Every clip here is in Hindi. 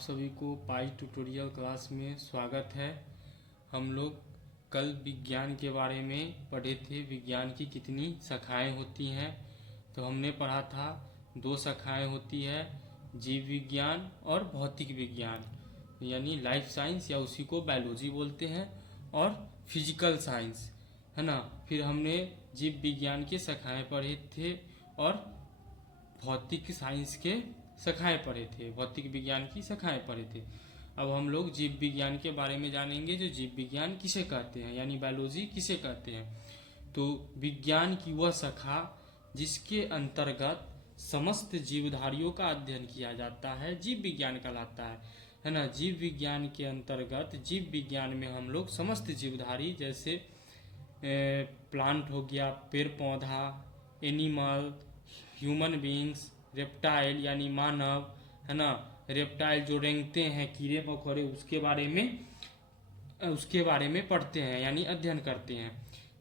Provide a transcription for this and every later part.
सभी को पाई ट्यूटोरियल क्लास में स्वागत है। हम लोग कल विज्ञान के बारे में पढ़े थे, विज्ञान की कितनी शाखाएं होती हैं। तो हमने पढ़ा था दो शाखाएं होती है, जीव विज्ञान और भौतिक विज्ञान, यानी लाइफ साइंस या उसी को बायोलॉजी बोलते हैं, और फिजिकल साइंस, है ना। फिर हमने जीव विज्ञान के शाखाएं पढ़े थे और भौतिक साइंस के शाखाएं पढ़े थे, भौतिक विज्ञान की शाखाएं पढ़े थे। अब हम लोग जीव विज्ञान के बारे में जानेंगे, जो जीव विज्ञान किसे कहते हैं, यानी बायोलॉजी किसे कहते हैं। तो विज्ञान की वह शाखा जिसके अंतर्गत समस्त जीवधारियों का अध्ययन किया जाता है, जीव विज्ञान कहलाता है ना। जीव विज्ञान के अंतर्गत जीव विज्ञान में हम लोग समस्त जीवधारी, जैसे प्लांट हो गया, पेड़ पौधा, एनिमल, ह्यूमन बींग्स, रेप्टाइल यानी मानव, है ना। रेप्टाइल जो रेंगते हैं, कीड़े मकोड़े, उसके बारे में पढ़ते हैं, यानी अध्ययन करते हैं।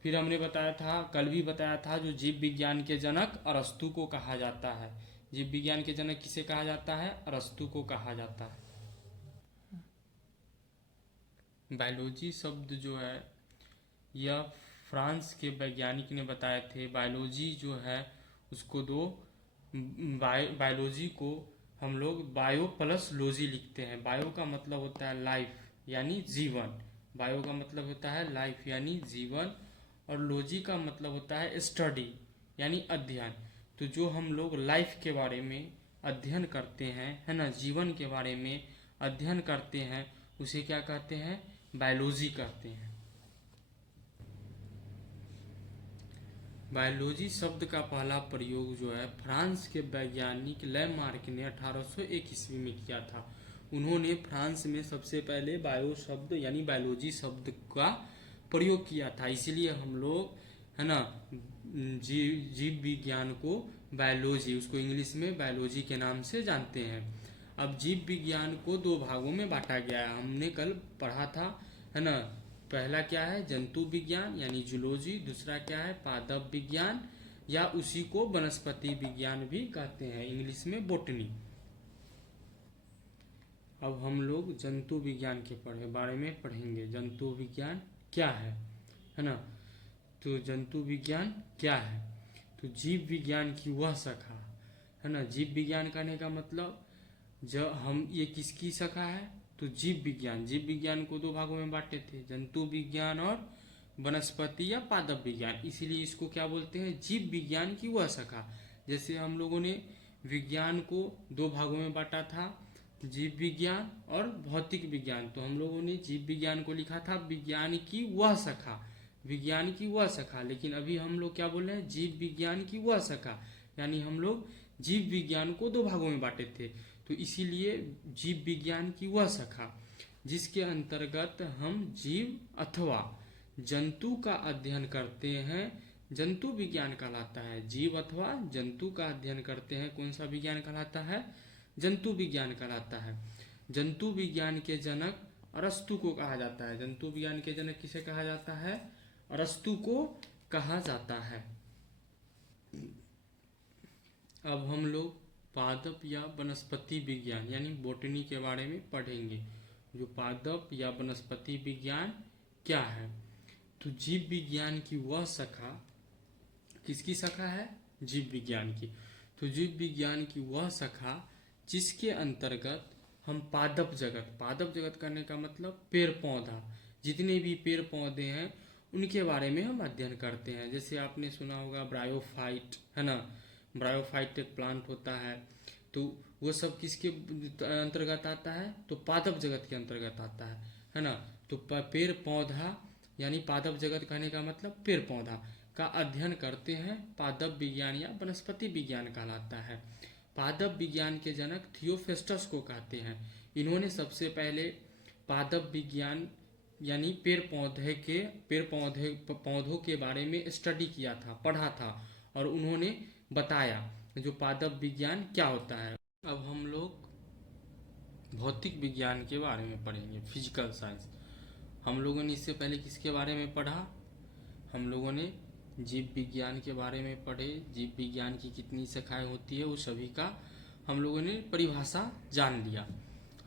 फिर हमने बताया था, कल भी बताया था, जो जीव विज्ञान के जनक अरस्तु को कहा जाता है। जीव विज्ञान के जनक किसे कहा जाता है? अरस्तु को कहा जाता है। बायोलॉजी शब्द जो है यह फ्रांस के वैज्ञानिक ने बताए थे। बायोलॉजी जो है उसको बायोलॉजी को हम लोग बायो प्लस लॉजी लिखते हैं। बायो का मतलब होता है लाइफ, यानी जीवन। बायो का मतलब होता है लाइफ यानी जीवन, और लॉजी का मतलब होता है स्टडी, यानी अध्ययन। तो जो हम लोग लाइफ के बारे में अध्ययन करते हैं, है ना, जीवन के बारे में अध्ययन करते हैं, उसे क्या कहते हैं? बायोलॉजी कहते हैं। बायोलॉजी शब्द का पहला प्रयोग जो है फ्रांस के वैज्ञानिक लैमार्क ने 1801 ईस्वी में किया था। उन्होंने फ्रांस में सबसे पहले बायो शब्द यानी बायोलॉजी शब्द का प्रयोग किया था। इसलिए हम लोग, है ना, जीव विज्ञान को बायोलॉजी, उसको इंग्लिश में बायोलॉजी के नाम से जानते हैं। अब जीव विज्ञान को दो भागों में बांटा गया है, हमने कल पढ़ा था, है ना। पहला क्या है? जंतु विज्ञान यानी जूलॉजी। दूसरा क्या है? पादप विज्ञान, या उसी को वनस्पति विज्ञान भी कहते हैं, इंग्लिश में बोटनी। अब हम लोग जंतु विज्ञान के बारे में पढ़ेंगे। जंतु विज्ञान क्या है ना। तो जंतु विज्ञान क्या है? तो जीव विज्ञान की वह शाखा, है ना। जीव विज्ञान कहने का मतलब, जब हम ये किसकी शाखा है? तो जीव विज्ञान। जीव विज्ञान को दो भागों में बांटे थे, जंतु विज्ञान और वनस्पति या पादप विज्ञान। इसीलिए इसको क्या बोलते हैं? जीव विज्ञान की वह शाखा। जैसे हम लोगों ने विज्ञान को दो भागों में बांटा था, जीव विज्ञान और भौतिक विज्ञान। तो हम लोगों ने जीव विज्ञान को लिखा था विज्ञान की वह शाखा, विज्ञान की वह शाखा। लेकिन अभी हम लोग क्या बोल रहे हैं? जीव विज्ञान की वह शाखा, यानी हम लोग जीव विज्ञान को दो भागों में बांटे थे। तो इसीलिए जीव विज्ञान की वह शाखा जिसके अंतर्गत हम जीव अथवा जंतु का अध्ययन करते हैं, जंतु विज्ञान कहलाता है। जीव अथवा जंतु का अध्ययन करते हैं, कौन सा विज्ञान कहलाता है? जंतु विज्ञान कहलाता है। जंतु विज्ञान के जनक अरस्तु को कहा जाता है। जंतु विज्ञान के जनक किसे कहा जाता है? अरस्तु को कहा जाता है। अब हम लोग पादप या वनस्पति विज्ञान यानी बोटनी के बारे में पढ़ेंगे। जो पादप या वनस्पति विज्ञान क्या है? तो जीव विज्ञान की वह शाखा, किसकी शाखा है? जीव विज्ञान की। तो जीव विज्ञान की वह शाखा जिसके अंतर्गत हम पादप जगत करने का मतलब पेड़ पौधा, जितने भी पेड़ पौधे हैं उनके बारे में हम अध्ययन करते हैं। जैसे आपने सुना होगा ब्रायोफाइट, है ना। ब्रायोफाइट एक प्लांट होता है, तो वो सब किसके अंतर्गत आता है? तो पादप जगत के अंतर्गत आता है ना। तो पेड़ पौधा यानी पादप जगत कहने का मतलब पेड़ पौधा का अध्ययन करते हैं, पादप विज्ञान या वनस्पति विज्ञान कहलाता है। पादप विज्ञान के जनक थियोफेस्टस को कहते हैं। इन्होंने सबसे पहले पादप विज्ञान यानी पौधों के बारे में स्टडी किया था, पढ़ा था, और उन्होंने बताया जो पादप विज्ञान क्या होता है। अब हम लोग भौतिक विज्ञान के बारे में पढ़ेंगे, फिजिकल साइंस। हम लोगों ने इससे पहले किसके बारे में पढ़ा? हम लोगों ने जीव विज्ञान के बारे में पढ़े। जीव विज्ञान की कितनी शाखाएं होती है वो सभी का हम लोगों ने परिभाषा जान लिया।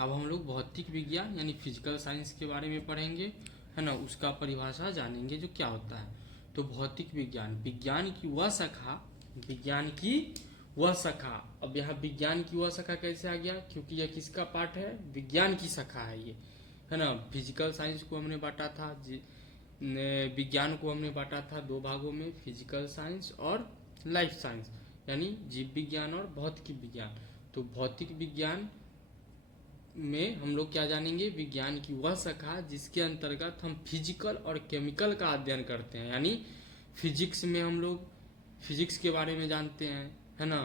अब हम लोग भौतिक विज्ञान यानी फिजिकल साइंस के बारे में पढ़ेंगे, है ना, उसका परिभाषा जानेंगे जो क्या होता है। तो भौतिक विज्ञान, विज्ञान की वह शाखा, विज्ञान की वह शाखा। अब यहाँ विज्ञान की वह शाखा कैसे आ गया, क्योंकि यह किसका पार्ट है, विज्ञान की शाखा है ये, है ना। फिजिकल साइंस को हमने बांटा था, विज्ञान को हमने बांटा था दो भागों में, फिजिकल साइंस और लाइफ साइंस, यानी जीव विज्ञान और भौतिक विज्ञान। तो भौतिक विज्ञान में हम लोग क्या जानेंगे, विज्ञान की वह शाखा जिसके अंतर्गत हम फिजिकल और केमिकल का अध्ययन करते हैं, यानी फिजिक्स में हम लोग फिजिक्स के बारे में जानते हैं, है ना,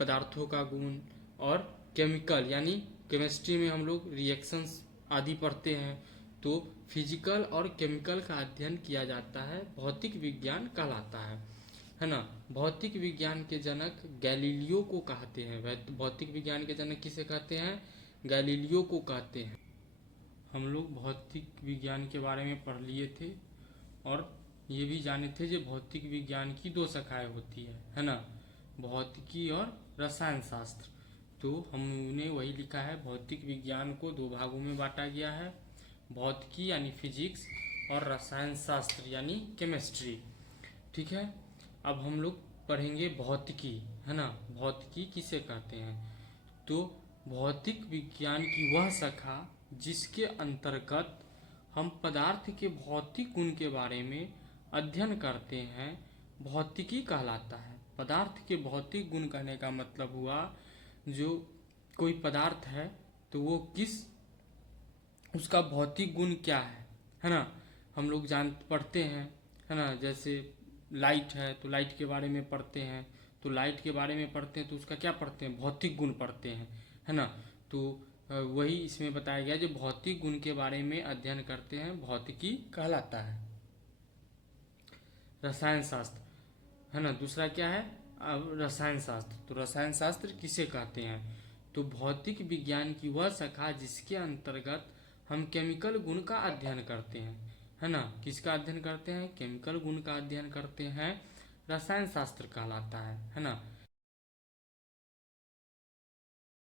पदार्थों का गुण। और केमिकल यानी केमिस्ट्री में हम लोग रिएक्शंस आदि पढ़ते हैं। तो फिजिकल और केमिकल का अध्ययन किया जाता है, भौतिक विज्ञान कहलाता है ना। भौतिक विज्ञान के जनक गैलीलियो को कहते हैं। भौतिक विज्ञान के जनक किसे कहते हैं, गैलीलियो को कहते हैं। हम लोग भौतिक विज्ञान के बारे में पढ़ लिए थे और ये भी जाने थे जो भौतिक विज्ञान की दो शाखाएं होती है ना, भौतिकी और रसायन शास्त्र। तो हमने वही लिखा है, भौतिक विज्ञान को दो भागों में बांटा गया है, भौतिकी यानी फिजिक्स और रसायन शास्त्र यानी केमिस्ट्री। ठीक है, अब हम लोग पढ़ेंगे भौतिकी, है ना। भौतिकी किसे कहते हैं, तो भौतिक विज्ञान की वह शाखा जिसके अंतर्गत हम पदार्थ के भौतिक गुण के बारे में अध्ययन करते हैं, भौतिकी कहलाता है। पदार्थ के भौतिक गुण कहने का मतलब हुआ, जो कोई पदार्थ है तो वो किस, उसका भौतिक गुण क्या है ना। हम लोग पढ़ते हैं, है ना, जैसे लाइट है तो लाइट के बारे में पढ़ते हैं, तो लाइट के बारे में पढ़ते हैं तो उसका क्या पढ़ते हैं, भौतिक गुण पढ़ते हैं, है ना। तो वही इसमें बताया गया, जो भौतिक गुण के बारे में अध्ययन करते हैं, भौतिकी कहलाता है। रसायन शास्त्र, है ना, दूसरा क्या है, अब रसायन शास्त्र। तो रसायन शास्त्र किसे कहते हैं, तो भौतिक विज्ञान की वह शाखा जिसके अंतर्गत हम केमिकल गुण का अध्ययन करते हैं, है ना। किसका अध्ययन करते हैं, केमिकल गुण का अध्ययन करते हैं, रसायन शास्त्र कहलाता है ना।